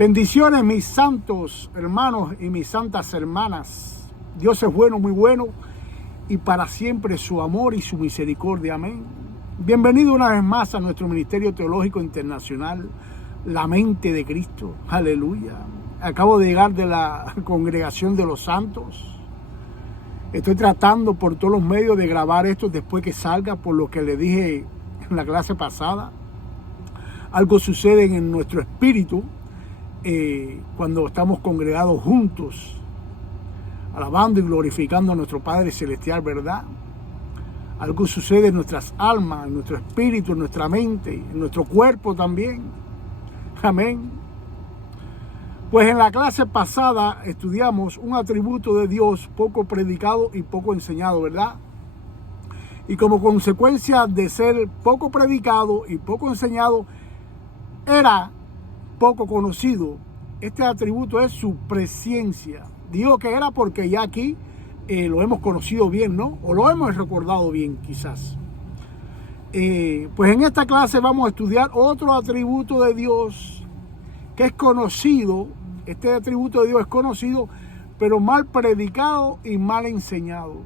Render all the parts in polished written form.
Bendiciones, mis santos hermanos y mis santas hermanas. Dios es bueno, muy bueno, y para siempre su amor y su misericordia. Amén. Bienvenido una vez más a nuestro Ministerio Teológico Internacional, La Mente de Cristo. Aleluya. Acabo de llegar de la Congregación de los Santos. Estoy tratando por todos los medios de grabar esto después que salga, por lo que le dije en la clase pasada. Algo sucede en nuestro espíritu cuando estamos congregados juntos, alabando y glorificando a nuestro Padre Celestial, ¿verdad? Algo sucede en nuestras almas, en nuestro espíritu, en nuestra mente, en nuestro cuerpo también. Amén. Pues en la clase pasada estudiamos un atributo de Dios poco predicado y poco enseñado, ¿verdad? Y como consecuencia de ser poco predicado y poco enseñado, era poco conocido. Este atributo es su presencia. Digo que era porque ya aquí lo hemos conocido bien, ¿no? O lo hemos recordado bien, quizás. Pues en esta clase vamos a estudiar otro atributo de Dios que es conocido. Este atributo de Dios es conocido, pero mal predicado y mal enseñado.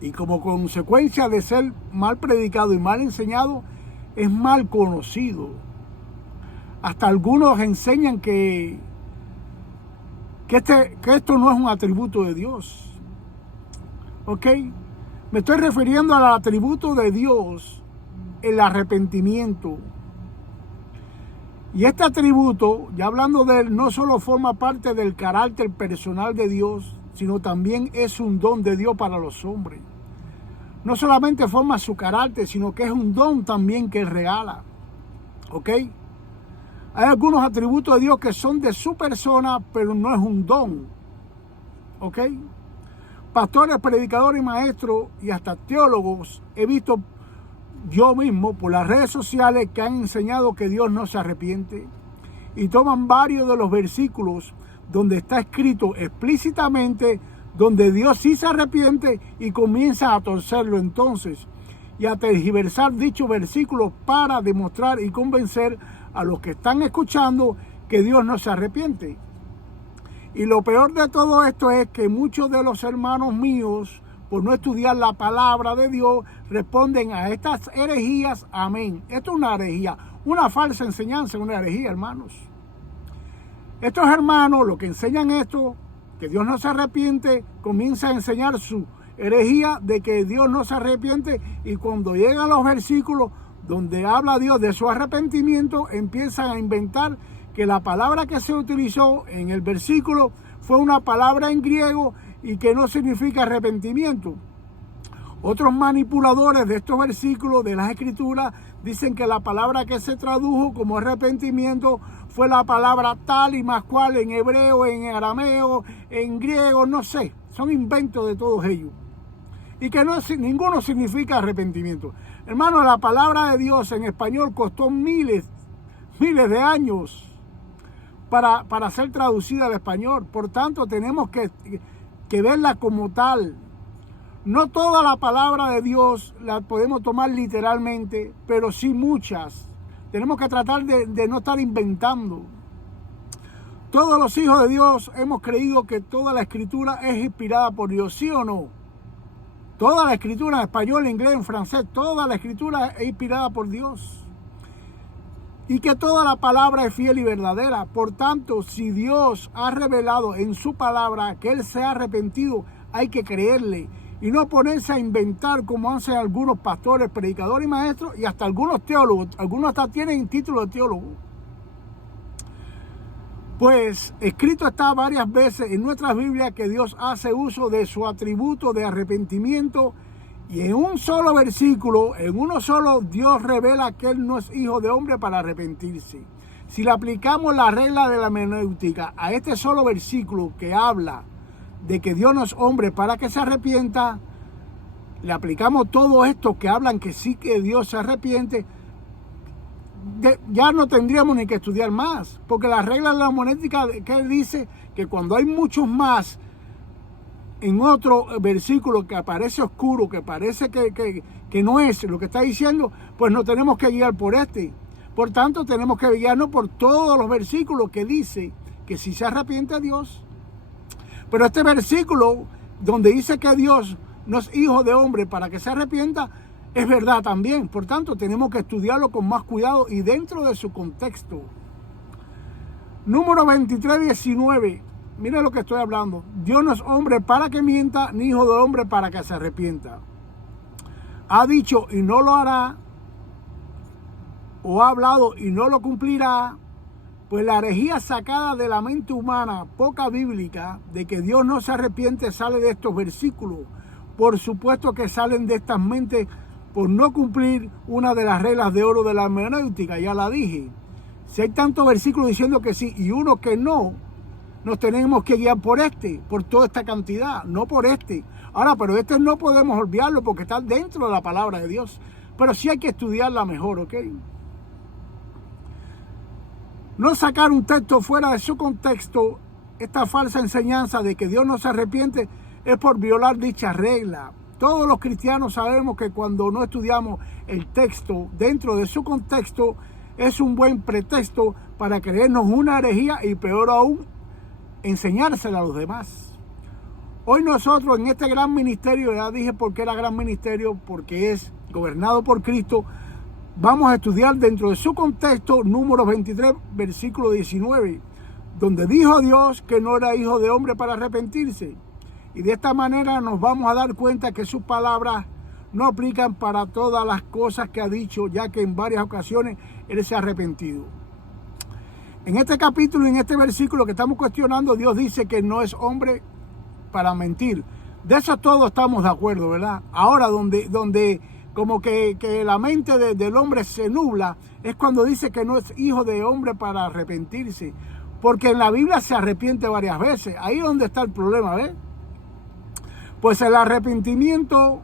Y como consecuencia de ser mal predicado y mal enseñado, es mal conocido. Hasta algunos enseñan que esto no es un atributo de Dios. ¿Ok? Me estoy refiriendo al atributo de Dios, el arrepentimiento. Y este atributo, ya hablando de él, no solo forma parte del carácter personal de Dios, sino también es un don de Dios para los hombres. No solamente forma su carácter, sino que es un don también que Él regala. ¿Ok? Hay algunos atributos de Dios que son de su persona, pero no es un don. ¿Ok? Pastores, predicadores, maestros y hasta teólogos he visto yo mismo por las redes sociales que han enseñado que Dios no se arrepiente y toman varios de los versículos donde está escrito explícitamente donde Dios sí se arrepiente y comienzan a torcerlo entonces y a tergiversar dichos versículos para demostrar y convencer a los que están escuchando que Dios no se arrepiente. Y lo peor de todo esto es que muchos de los hermanos míos, por no estudiar la palabra de Dios, responden a estas herejías, amén. Esto es una herejía, una falsa enseñanza, una herejía, hermanos. Estos hermanos, los que enseñan esto, que Dios no se arrepiente, comienzan a enseñar su herejía de que Dios no se arrepiente, y cuando llegan los versículos donde habla Dios de su arrepentimiento, empiezan a inventar que la palabra que se utilizó en el versículo fue una palabra en griego y que no significa arrepentimiento. Otros manipuladores de estos versículos de las Escrituras dicen que la palabra que se tradujo como arrepentimiento fue la palabra tal y más cual en hebreo, en arameo, en griego, no sé. Son inventos de todos ellos. Y que ninguno significa arrepentimiento. Hermano, la palabra de Dios en español costó miles de años para ser traducida al español. Por tanto, tenemos que verla como tal. No toda la palabra de Dios la podemos tomar literalmente, pero sí muchas. Tenemos que tratar de no estar inventando. Todos los hijos de Dios hemos creído que toda la escritura es inspirada por Dios, ¿sí o no? Toda la escritura en español, en inglés, en francés, toda la escritura es inspirada por Dios. Y que toda la palabra es fiel y verdadera. Por tanto, si Dios ha revelado en su palabra que Él se ha arrepentido, hay que creerle. Y no ponerse a inventar como hacen algunos pastores, predicadores y maestros, y hasta algunos teólogos. Algunos hasta tienen título de teólogo. Pues escrito está varias veces en nuestras Biblias que Dios hace uso de su atributo de arrepentimiento, y en un solo versículo, en uno solo, Dios revela que Él no es hijo de hombre para arrepentirse. Si le aplicamos la regla de la hermenéutica a este solo versículo que habla de que Dios no es hombre para que se arrepienta, le aplicamos todo esto que hablan que sí que Dios se arrepiente, ya no tendríamos ni que estudiar más, porque la regla de la hermenéutica que dice que cuando hay muchos más en otro versículo que aparece oscuro, que parece que no es lo que está diciendo, pues nos tenemos que guiar por este. Por tanto, tenemos que guiarnos por todos los versículos que dice que si se arrepiente a Dios. Pero este versículo donde dice que Dios no es hijo de hombre para que se arrepienta, es verdad también. Por tanto, tenemos que estudiarlo con más cuidado y dentro de su contexto. Número 23, 19. Mire lo que estoy hablando. Dios no es hombre para que mienta, ni hijo de hombre para que se arrepienta. Ha dicho y no lo hará, o ha hablado y no lo cumplirá. Pues la herejía sacada de la mente humana, poca bíblica, de que Dios no se arrepiente, sale de estos versículos. Por supuesto que salen de estas mentes por no cumplir una de las reglas de oro de la hermenéutica, ya la dije. Si hay tantos versículos diciendo que sí y uno que no, nos tenemos que guiar por toda esta cantidad, no por este. Ahora, pero este no podemos olvidarlo porque está dentro de la palabra de Dios. Pero sí hay que estudiarla mejor, ¿ok? No sacar un texto fuera de su contexto, esta falsa enseñanza de que Dios no se arrepiente, es por violar dicha regla. Todos los cristianos sabemos que cuando no estudiamos el texto dentro de su contexto, es un buen pretexto para creernos una herejía y peor aún, enseñársela a los demás. Hoy nosotros en este gran ministerio, ya dije por qué era gran ministerio, porque es gobernado por Cristo, vamos a estudiar dentro de su contexto Números 23, versículo 19, donde dijo Dios que no era hijo de hombre para arrepentirse. Y de esta manera nos vamos a dar cuenta que sus palabras no aplican para todas las cosas que ha dicho, ya que en varias ocasiones Él se ha arrepentido. En este capítulo y en este versículo que estamos cuestionando, Dios dice que no es hombre para mentir. De eso todos estamos de acuerdo, ¿verdad? Ahora, donde como que la mente del hombre se nubla, es cuando dice que no es hijo de hombre para arrepentirse. Porque en la Biblia se arrepiente varias veces. Ahí es donde está el problema, ¿ves? Pues el arrepentimiento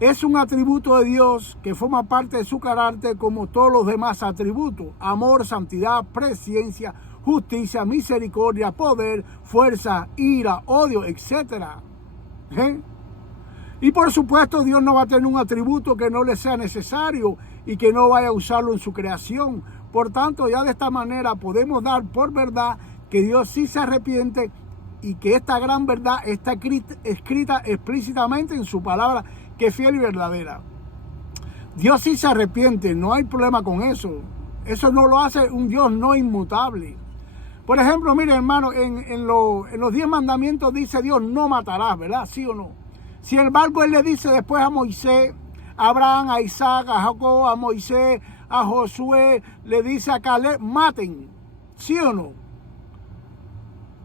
es un atributo de Dios que forma parte de su carácter como todos los demás atributos. Amor, santidad, presciencia, justicia, misericordia, poder, fuerza, ira, odio, etc. Y por supuesto Dios no va a tener un atributo que no le sea necesario y que no vaya a usarlo en su creación. Por tanto, ya de esta manera podemos dar por verdad que Dios sí se arrepiente y que esta gran verdad está escrita explícitamente en su palabra, que es fiel y verdadera. Dios sí se arrepiente, no hay problema con eso. Eso no lo hace un Dios no inmutable. Por ejemplo, mire hermano, en los 10 mandamientos dice Dios no matarás, ¿verdad? ¿Sí o no? Sin embargo, Él le dice después a Moisés, a Abraham, a Isaac, a Jacob, a Moisés, a Josué, le dice a Caleb, maten, ¿sí o no?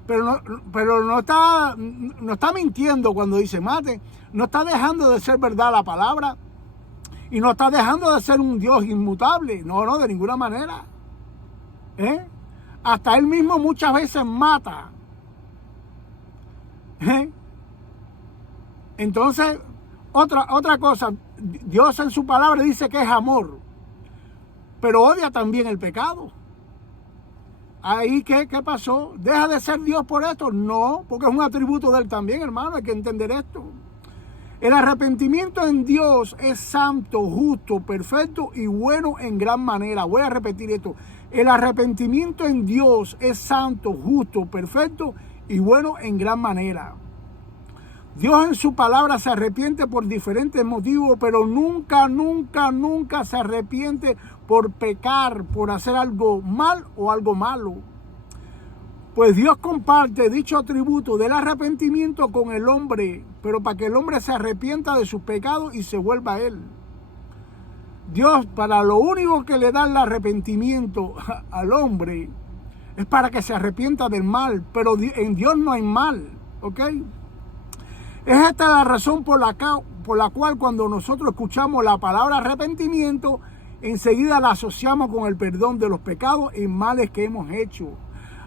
Pero no está mintiendo cuando dice maten, no está dejando de ser verdad la palabra y no está dejando de ser un Dios inmutable, no, de ninguna manera. Hasta Él mismo muchas veces mata. Entonces, otra cosa, Dios en su palabra dice que es amor, pero odia también el pecado. Ahí, ¿qué pasó? ¿Deja de ser Dios por esto? No, porque es un atributo de Él también, hermano, hay que entender esto. El arrepentimiento en Dios es santo, justo, perfecto y bueno en gran manera. Voy a repetir esto. El arrepentimiento en Dios es santo, justo, perfecto y bueno en gran manera. Dios en su palabra se arrepiente por diferentes motivos, pero nunca se arrepiente por pecar, por hacer algo mal o algo malo. Pues Dios comparte dicho atributo del arrepentimiento con el hombre, pero para que el hombre se arrepienta de sus pecados y se vuelva a Él. Dios, para lo único que le da el arrepentimiento al hombre, es para que se arrepienta del mal, pero en Dios no hay mal, ¿ok? Es esta la razón por la cual cuando nosotros escuchamos la palabra arrepentimiento, enseguida la asociamos con el perdón de los pecados y males que hemos hecho.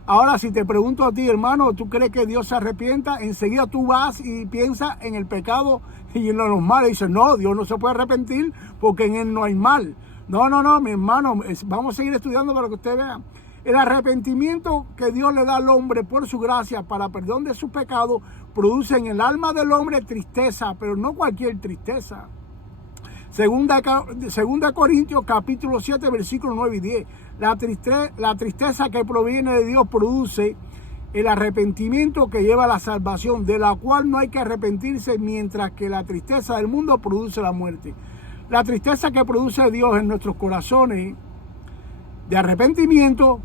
Ahora, si te pregunto a ti, hermano, ¿tú crees que Dios se arrepienta? Enseguida tú vas y piensas en el pecado y en los males. Y dices, no, Dios no se puede arrepentir porque en Él no hay mal. No, mi hermano, vamos a seguir estudiando para que usted vea. El arrepentimiento que Dios le da al hombre por su gracia para perdón de sus pecados produce en el alma del hombre tristeza, pero no cualquier tristeza, Segunda Corintios capítulo 7, versículos 9 y 10. La tristeza que proviene de Dios produce el arrepentimiento que lleva a la salvación, de la cual no hay que arrepentirse, mientras que la tristeza del mundo produce la muerte. La tristeza que produce Dios en nuestros corazones de arrepentimiento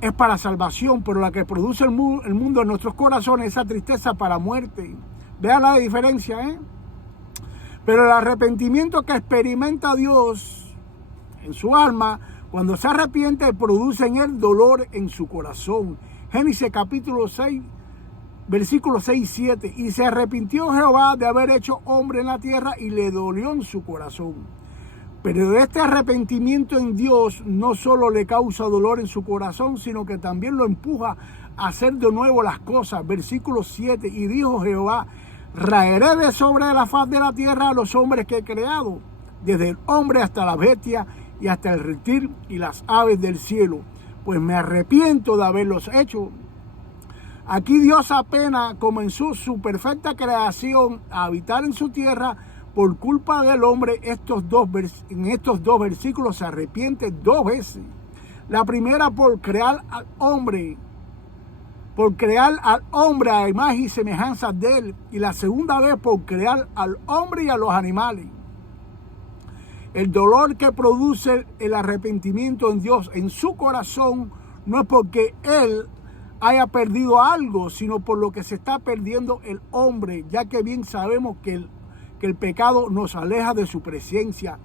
es para salvación, pero la que produce el mundo en nuestros corazones, esa tristeza para muerte. Vean la diferencia, ¿eh? Pero el arrepentimiento que experimenta Dios en su alma, cuando se arrepiente, produce en él dolor en su corazón. Génesis capítulo 6, versículos 6 y 7. Y se arrepintió Jehová de haber hecho hombre en la tierra y le dolió en su corazón. Pero este arrepentimiento en Dios no solo le causa dolor en su corazón, sino que también lo empuja a hacer de nuevo las cosas. Versículo 7. Y dijo Jehová: raeré de sobre la faz de la tierra a los hombres que he creado, desde el hombre hasta la bestia y hasta el reptil y las aves del cielo, pues me arrepiento de haberlos hecho. Aquí Dios apenas comenzó su perfecta creación a habitar en su tierra. Por culpa del hombre, en estos dos versículos se arrepiente dos veces. La primera por crear al hombre a imagen y semejanza de él, y la segunda vez por crear al hombre y a los animales. El dolor que produce el arrepentimiento en Dios en su corazón no es porque él haya perdido algo, sino por lo que se está perdiendo el hombre, ya que bien sabemos que el pecado nos aleja de su presencia,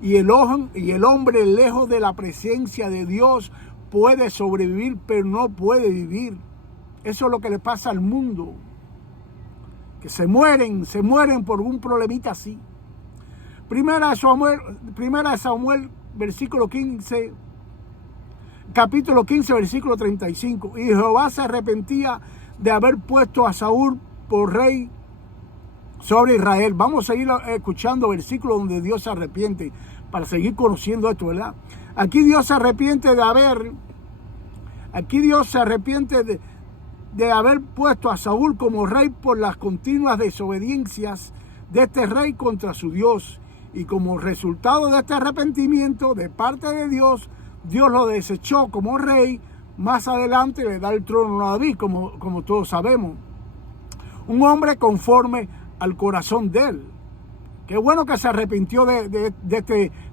y el hombre lejos de la presencia de Dios puede sobrevivir, pero no puede vivir. Eso es lo que le pasa al mundo, que se mueren por un problemita así. Primera de Samuel, versículo 15, capítulo 15, versículo 35. Y Jehová se arrepentía de haber puesto a Saúl por rey sobre Israel. Vamos a seguir escuchando versículos donde Dios se arrepiente para seguir conociendo esto, ¿verdad? Aquí Dios se arrepiente de haber puesto a Saúl como rey por las continuas desobediencias de este rey contra su Dios. Y como resultado de este arrepentimiento de parte de Dios, Dios lo desechó como rey. Más adelante le da el trono a David, como todos sabemos. Un hombre conforme al corazón de él. Qué bueno que se arrepintió de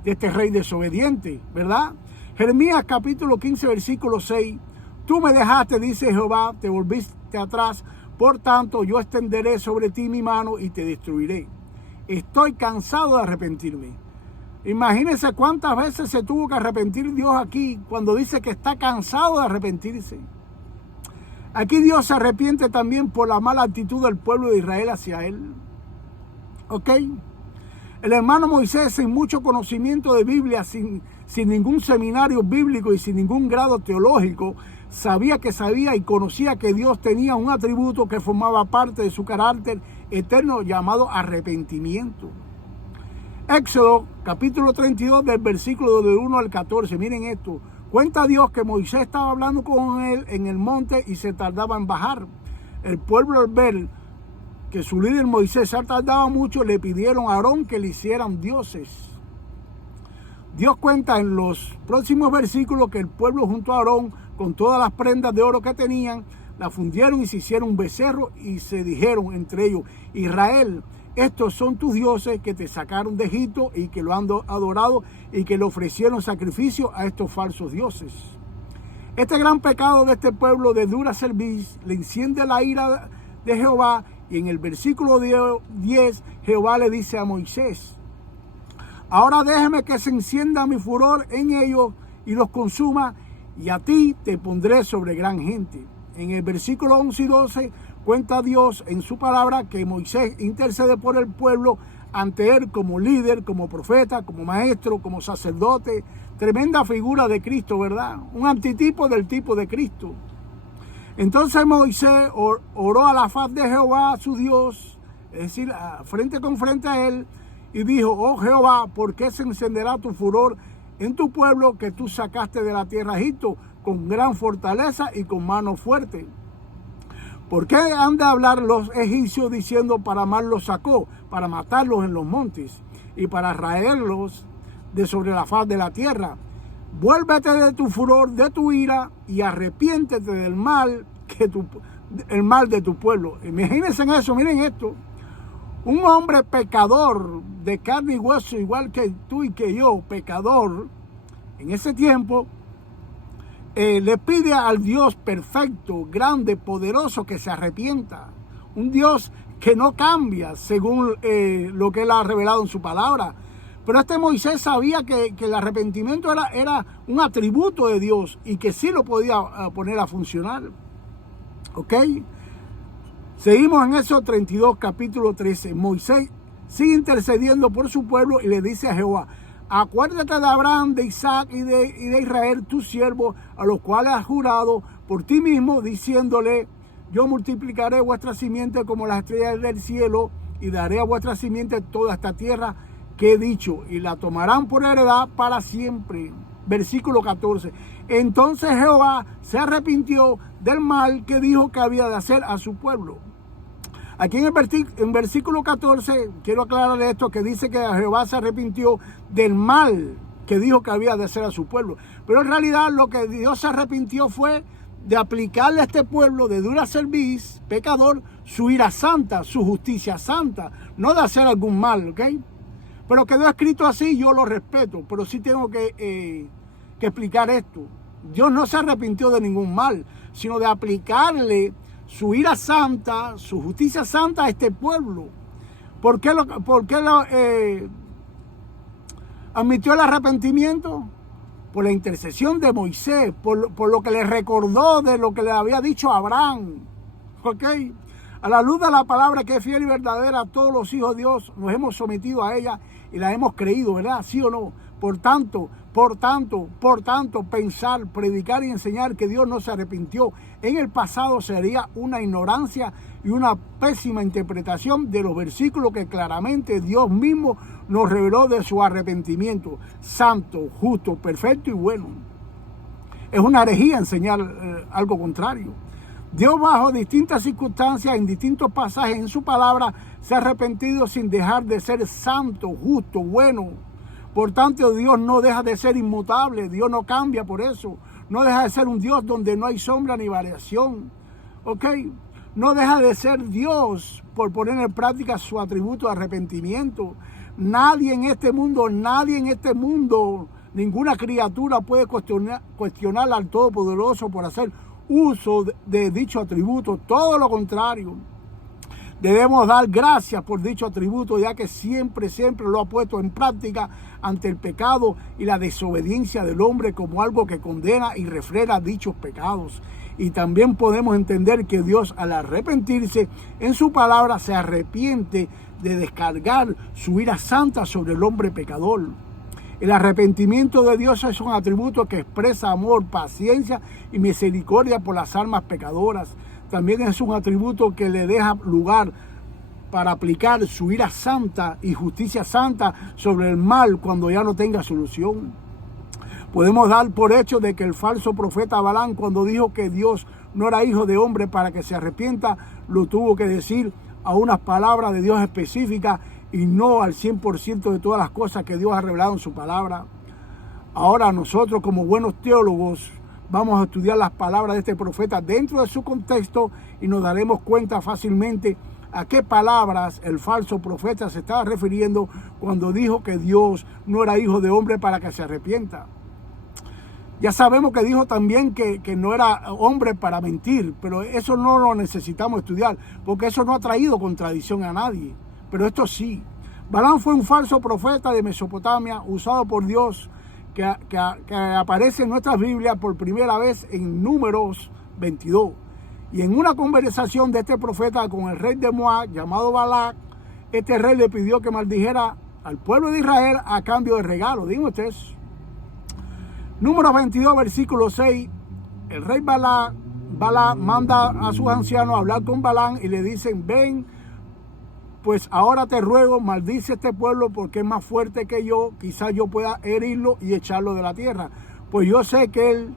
este rey desobediente, ¿verdad? Jeremías capítulo 15, versículo 6. Tú me dejaste, dice Jehová, te volviste atrás. Por tanto, yo extenderé sobre ti mi mano y te destruiré. Estoy cansado de arrepentirme. Imagínense cuántas veces se tuvo que arrepentir Dios aquí cuando dice que está cansado de arrepentirse. Aquí Dios se arrepiente también por la mala actitud del pueblo de Israel hacia él. ¿Ok? El hermano Moisés, sin mucho conocimiento de Biblia, sin ningún seminario bíblico y sin ningún grado teológico, sabía y conocía que Dios tenía un atributo que formaba parte de su carácter eterno llamado arrepentimiento. Éxodo capítulo 32 del versículo del 1 al 14. Miren esto. Cuenta Dios que Moisés estaba hablando con él en el monte y se tardaba en bajar. El pueblo, al ver que su líder Moisés se tardaba mucho, le pidieron a Aarón que le hicieran dioses. Dios cuenta en los próximos versículos que el pueblo junto a Aarón, con todas las prendas de oro que tenían, la fundieron y se hicieron un becerro y se dijeron entre ellos: Israel, estos son tus dioses que te sacaron de Egipto y que lo han adorado y que le ofrecieron sacrificio a estos falsos dioses. Este gran pecado de este pueblo de dura cerviz le enciende la ira de Jehová, y en el versículo 10 Jehová le dice a Moisés: ahora déjeme que se encienda mi furor en ellos y los consuma, y a ti te pondré sobre gran gente. En el versículo 11 y 12 cuenta Dios en su palabra que Moisés intercede por el pueblo ante él como líder, como profeta, como maestro, como sacerdote. Tremenda figura de Cristo, ¿verdad? Un antitipo del tipo de Cristo. Entonces Moisés oró a la faz de Jehová su Dios, es decir, frente con frente a él, y dijo: oh Jehová, ¿por qué se encenderá tu furor en tu pueblo que tú sacaste de la tierra de Egipto con gran fortaleza y con mano fuerte? ¿Por qué han de hablar los egipcios diciendo: para mal los sacó, para matarlos en los montes? y para raerlos de sobre la faz de la tierra. Vuélvete de tu furor, de tu ira, y arrepiéntete del mal el mal de tu pueblo. Imagínense en eso, miren esto. Un hombre pecador de carne y hueso, igual que tú y que yo, pecador, en ese tiempo, le pide al Dios perfecto, grande, poderoso, que se arrepienta. Un Dios que no cambia según lo que Él ha revelado en su palabra. Pero este Moisés sabía que el arrepentimiento era un atributo de Dios y que sí lo podía poner a funcionar. ¿Ok? Seguimos en Éxodo 32, capítulo 13. Moisés sigue intercediendo por su pueblo y le dice a Jehová: acuérdate de Abraham, de Isaac y de Israel, tus siervos, a los cuales has jurado por ti mismo, diciéndole: yo multiplicaré vuestra simiente como las estrellas del cielo, y daré a vuestra simiente toda esta tierra que he dicho, y la tomarán por heredad para siempre. Versículo 14. Entonces Jehová se arrepintió del mal que dijo que había de hacer a su pueblo. Aquí en versículo 14, quiero aclararle esto, que dice que Jehová se arrepintió del mal que dijo que había de hacer a su pueblo. Pero en realidad lo que Dios se arrepintió fue de aplicarle a este pueblo de dura cerviz, pecador, su ira santa, su justicia santa, no de hacer algún mal, ¿ok? Pero quedó escrito así, yo lo respeto, pero sí tengo que explicar esto. Dios no se arrepintió de ningún mal, sino de aplicarle su ira santa, su justicia santa a este pueblo. ¿Por qué admitió el arrepentimiento? Por la intercesión de Moisés, por lo que le recordó de lo que le había dicho a Abraham. ¿Ok? A la luz de la palabra que es fiel y verdadera, todos los hijos de Dios nos hemos sometido a ella y la hemos creído, ¿verdad? ¿Sí o no? Por tanto, pensar, predicar y enseñar que Dios no se arrepintió en el pasado sería una ignorancia y una pésima interpretación de los versículos que claramente Dios mismo nos reveló de su arrepentimiento, santo, justo, perfecto y bueno. Es una herejía enseñar algo contrario. Dios, bajo distintas circunstancias, en distintos pasajes en su palabra, se ha arrepentido sin dejar de ser santo, justo, bueno. Por tanto, Dios no deja de ser inmutable, Dios no cambia por eso. No deja de ser un Dios donde no hay sombra ni variación. ¿Ok? No deja de ser Dios por poner en práctica su atributo de arrepentimiento. Nadie en este mundo, ninguna criatura puede cuestionar al Todopoderoso por hacer uso de dicho atributo. Todo lo contrario. Debemos dar gracias por dicho atributo, ya que siempre lo ha puesto en práctica ante el pecado y la desobediencia del hombre como algo que condena y refrena dichos pecados. Y también podemos entender que Dios, al arrepentirse en su palabra, se arrepiente de descargar su ira santa sobre el hombre pecador. El arrepentimiento de Dios es un atributo que expresa amor, paciencia y misericordia por las almas pecadoras. También es un atributo que le deja lugar para aplicar su ira santa y justicia santa sobre el mal cuando ya no tenga solución. Podemos dar por hecho de que el falso profeta Balaam, cuando dijo que Dios no era hijo de hombre para que se arrepienta, lo tuvo que decir a unas palabras de Dios específicas y no al 100% de todas las cosas que Dios ha revelado en su palabra. Ahora nosotros, como buenos teólogos, vamos a estudiar las palabras de este profeta dentro de su contexto y nos daremos cuenta fácilmente a qué palabras el falso profeta se estaba refiriendo cuando dijo que Dios no era hijo de hombre para que se arrepienta. Ya sabemos que dijo también que no era hombre para mentir, pero eso no lo necesitamos estudiar, porque eso no ha traído contradicción a nadie. Pero esto sí, Balaam fue un falso profeta de Mesopotamia usado por Dios, que aparece en nuestras Biblias por primera vez en Números 22. Y en una conversación de este profeta con el rey de Moab, llamado Balac, este rey le pidió que maldijera al pueblo de Israel a cambio de regalo. Díganme ustedes. Números 22, versículo 6. El rey Balac manda a sus ancianos a hablar con Balaam y le dicen: ven, pues ahora te ruego, maldice a este pueblo porque es más fuerte que yo, quizás yo pueda herirlo y echarlo de la tierra. Pues yo sé que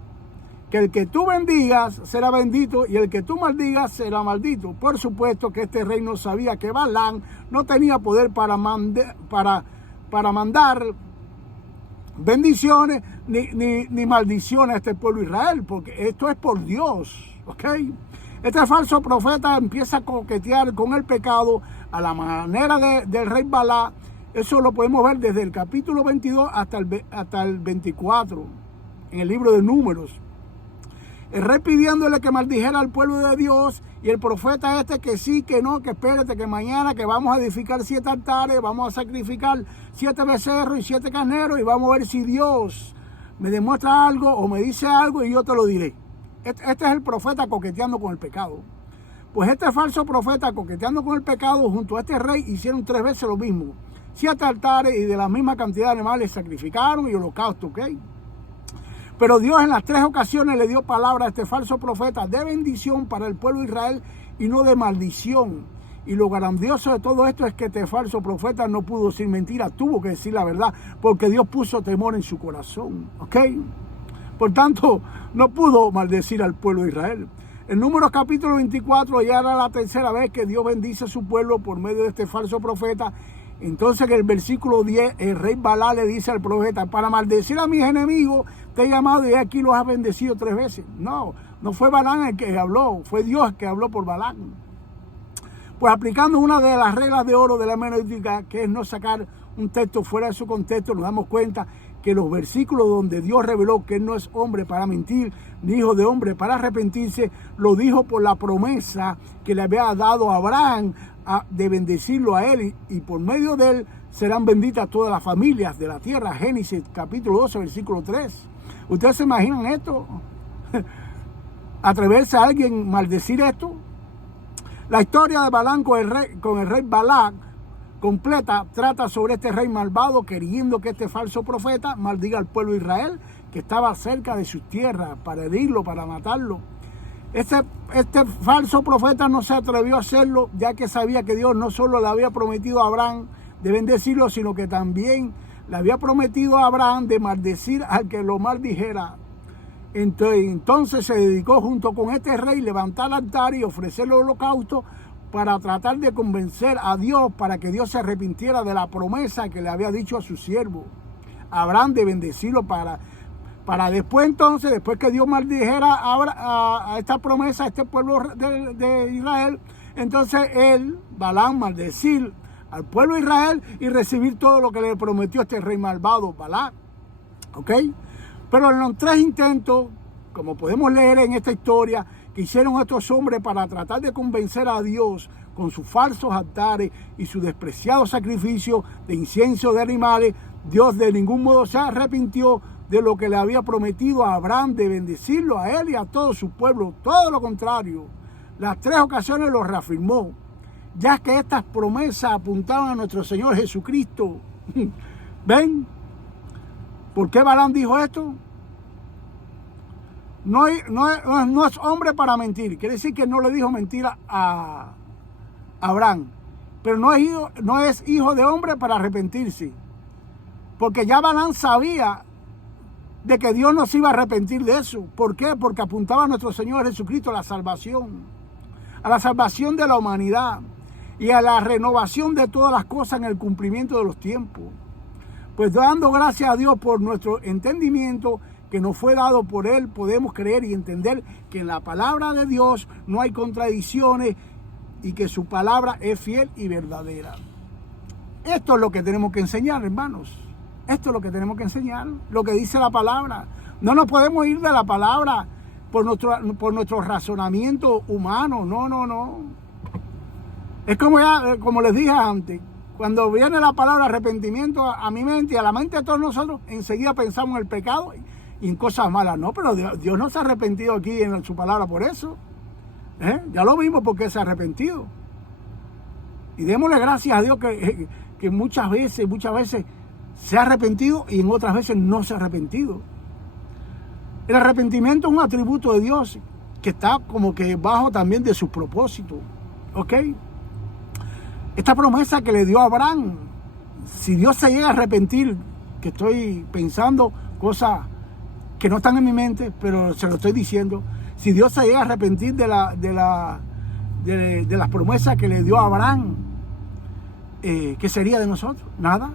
el que tú bendigas será bendito y el que tú maldigas será maldito. Por supuesto que este rey no sabía que Balaam no tenía poder para para mandar bendiciones ni maldiciones a este pueblo de Israel, porque esto es por Dios, ¿ok? Este falso profeta empieza a coquetear con el pecado a la manera del rey Balac. Eso lo podemos ver desde el capítulo 22 hasta el 24, en el libro de Números. El rey pidiéndole que maldijera al pueblo de Dios, y el profeta que sí, que no, que espérate, que mañana que vamos a edificar 7 altares, vamos a sacrificar 7 becerros y 7 carneros, y vamos a ver si Dios me demuestra algo o me dice algo y yo te lo diré. Este es el profeta coqueteando con el pecado. Pues este falso profeta coqueteando con el pecado junto a este rey hicieron 3 veces lo mismo. 7 altares y de la misma cantidad de animales sacrificaron y holocausto, ¿ok? Pero Dios en las 3 ocasiones le dio palabra a este falso profeta de bendición para el pueblo de Israel y no de maldición. Y lo grandioso de todo esto es que este falso profeta no pudo decir mentira, tuvo que decir la verdad, porque Dios puso temor en su corazón, ¿ok? Por tanto, no pudo maldecir al pueblo de Israel. En Números capítulo 24 ya era la 3ª vez que Dios bendice a su pueblo por medio de este falso profeta. Entonces en el versículo 10, el rey Balac le dice al profeta: para maldecir a mis enemigos te he llamado y aquí los has bendecido 3 veces. No fue Balac el que habló, fue Dios que habló por Balac. Pues aplicando una de las reglas de oro de la hermenéutica, que es no sacar un texto fuera de su contexto, nos damos cuenta que los versículos donde Dios reveló que Él no es hombre para mentir, ni hijo de hombre para arrepentirse, lo dijo por la promesa que le había dado a Abraham de bendecirlo a él, y por medio de él serán benditas todas las familias de la tierra. Génesis capítulo 12, versículo 3. ¿Ustedes se imaginan esto? ¿Atreverse a alguien maldecir esto? La historia de Balaam con el rey Balac completa trata sobre este rey malvado queriendo que este falso profeta maldiga al pueblo de Israel que estaba cerca de sus tierras para herirlo, para matarlo. Este falso profeta no se atrevió a hacerlo, ya que sabía que Dios no solo le había prometido a Abraham de bendecirlo, sino que también le había prometido a Abraham de maldecir al que lo maldijera. Entonces se dedicó junto con este rey a levantar el altar y ofrecer el holocausto para tratar de convencer a Dios para que Dios se arrepintiera de la promesa que le había dicho a su siervo Abraham de bendecirlo para después, entonces, después que Dios maldijera a esta promesa, a este pueblo de Israel, entonces él, Balaam, maldecir al pueblo de Israel y recibir todo lo que le prometió este rey malvado, Balac. ¿Ok? Pero en los 3 intentos, como podemos leer en esta historia, que hicieron estos hombres para tratar de convencer a Dios con sus falsos altares y su despreciado sacrificio de incienso de animales, Dios de ningún modo se arrepintió de lo que le había prometido a Abraham de bendecirlo a él y a todo su pueblo. Todo lo contrario, las 3 ocasiones lo reafirmó, ya que estas promesas apuntaban a nuestro Señor Jesucristo. ¿Ven? ¿Por qué Balaam dijo esto? No es hombre para mentir. Quiere decir que no le dijo mentira a Abraham. Pero no es hijo de hombre para arrepentirse. Porque ya Balaam sabía de que Dios no se iba a arrepentir de eso. ¿Por qué? Porque apuntaba a nuestro Señor Jesucristo a la salvación de la humanidad y a la renovación de todas las cosas en el cumplimiento de los tiempos. Pues dando gracias a Dios por nuestro entendimiento que nos fue dado por Él, podemos creer y entender que en la palabra de Dios no hay contradicciones y que su palabra es fiel y verdadera. Esto es lo que tenemos que enseñar, hermanos. Esto es lo que tenemos que enseñar, lo que dice la palabra. No nos podemos ir de la palabra por nuestro razonamiento humano. No. Es como les dije antes, cuando viene la palabra arrepentimiento a mi mente y a la mente de todos nosotros, enseguida pensamos en el pecado y en cosas malas. No, pero Dios no se ha arrepentido aquí en su palabra por eso. Ya lo vimos porque se ha arrepentido. Y démosle gracias a Dios que muchas veces se ha arrepentido y en otras veces no se ha arrepentido. El arrepentimiento es un atributo de Dios que está como que bajo también de sus propósitos. ¿Ok? Esta promesa que le dio a Abraham, si Dios se llega a arrepentir, que estoy pensando cosas que no están en mi mente, pero se lo estoy diciendo, si Dios se llega a arrepentir de las promesas que le dio a Abraham, ¿qué sería de nosotros? Nada.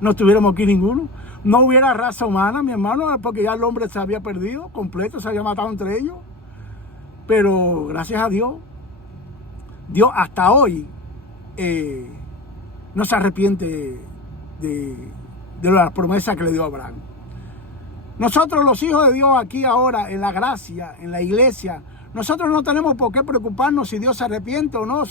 no estuviéramos aquí ninguno. No hubiera raza humana, mi hermano, porque ya el hombre se había perdido completo, se había matado entre ellos. Pero gracias a Dios, Dios hasta hoy no se arrepiente de las promesas que le dio a Abraham. Nosotros los hijos de Dios aquí ahora, en la gracia, en la iglesia, nosotros no tenemos por qué preocuparnos si Dios se arrepiente o no,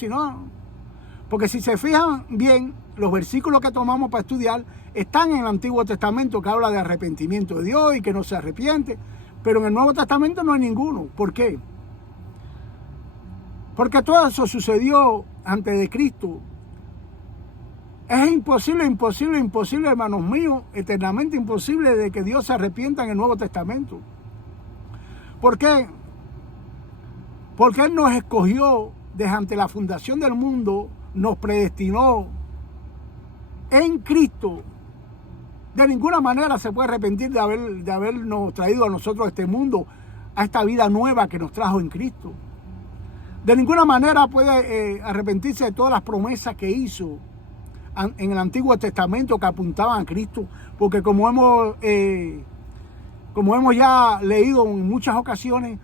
porque si se fijan bien, los versículos que tomamos para estudiar están en el Antiguo Testamento que habla de arrepentimiento de Dios y que no se arrepiente, pero en el Nuevo Testamento no hay ninguno. ¿Por qué? Porque todo eso sucedió antes de Cristo. Es imposible, hermanos míos, eternamente imposible de que Dios se arrepienta en el Nuevo Testamento. ¿Por qué? Porque Él nos escogió desde ante la fundación del mundo, nos predestinó en Cristo. De ninguna manera se puede arrepentir de habernos traído a nosotros a este mundo, a esta vida nueva que nos trajo en Cristo. De ninguna manera puede arrepentirse de todas las promesas que hizo en el Antiguo Testamento que apuntaban a Cristo, porque como hemos ya leído en muchas ocasiones,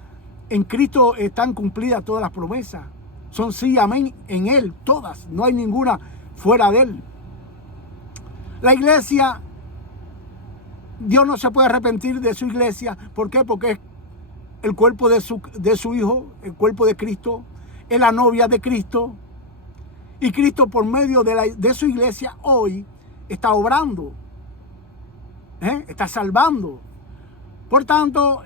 en Cristo están cumplidas todas las promesas. Son sí, amén, en Él, todas, no hay ninguna fuera de Él. La iglesia, Dios no se puede arrepentir de su iglesia. ¿Por qué? Porque es el cuerpo de su Hijo, el cuerpo de Cristo, es la novia de Cristo. Y Cristo por medio de su iglesia hoy está obrando, está salvando. Por tanto,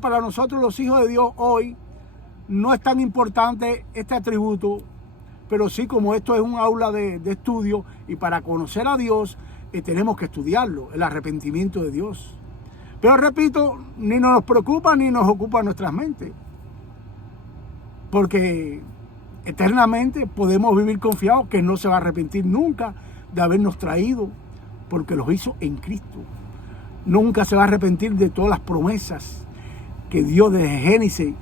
para nosotros los hijos de Dios hoy, no es tan importante este atributo, pero sí, como esto es un aula de estudio y para conocer a Dios, tenemos que estudiarlo, el arrepentimiento de Dios. Pero repito, ni nos preocupa ni nos ocupa nuestras mentes, porque eternamente podemos vivir confiados que no se va a arrepentir nunca de habernos traído, porque los hizo en Cristo. Nunca se va a arrepentir de todas las promesas que dio desde Génesis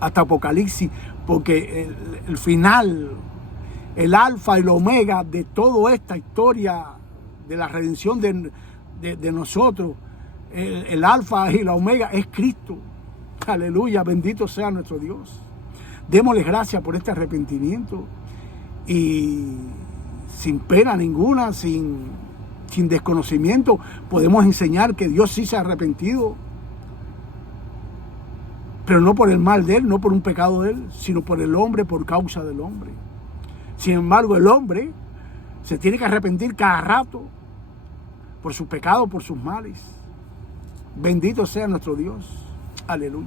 hasta Apocalipsis, porque el final, el alfa y el omega de toda esta historia de la redención de nosotros, el alfa y la omega es Cristo. Aleluya, bendito sea nuestro Dios. Démosle gracias por este arrepentimiento y sin pena ninguna, sin desconocimiento, podemos enseñar que Dios sí se ha arrepentido, pero no por el mal de Él, no por un pecado de Él, sino por el hombre, por causa del hombre. Sin embargo, el hombre se tiene que arrepentir cada rato por sus pecados, por sus males. Bendito sea nuestro Dios. Aleluya.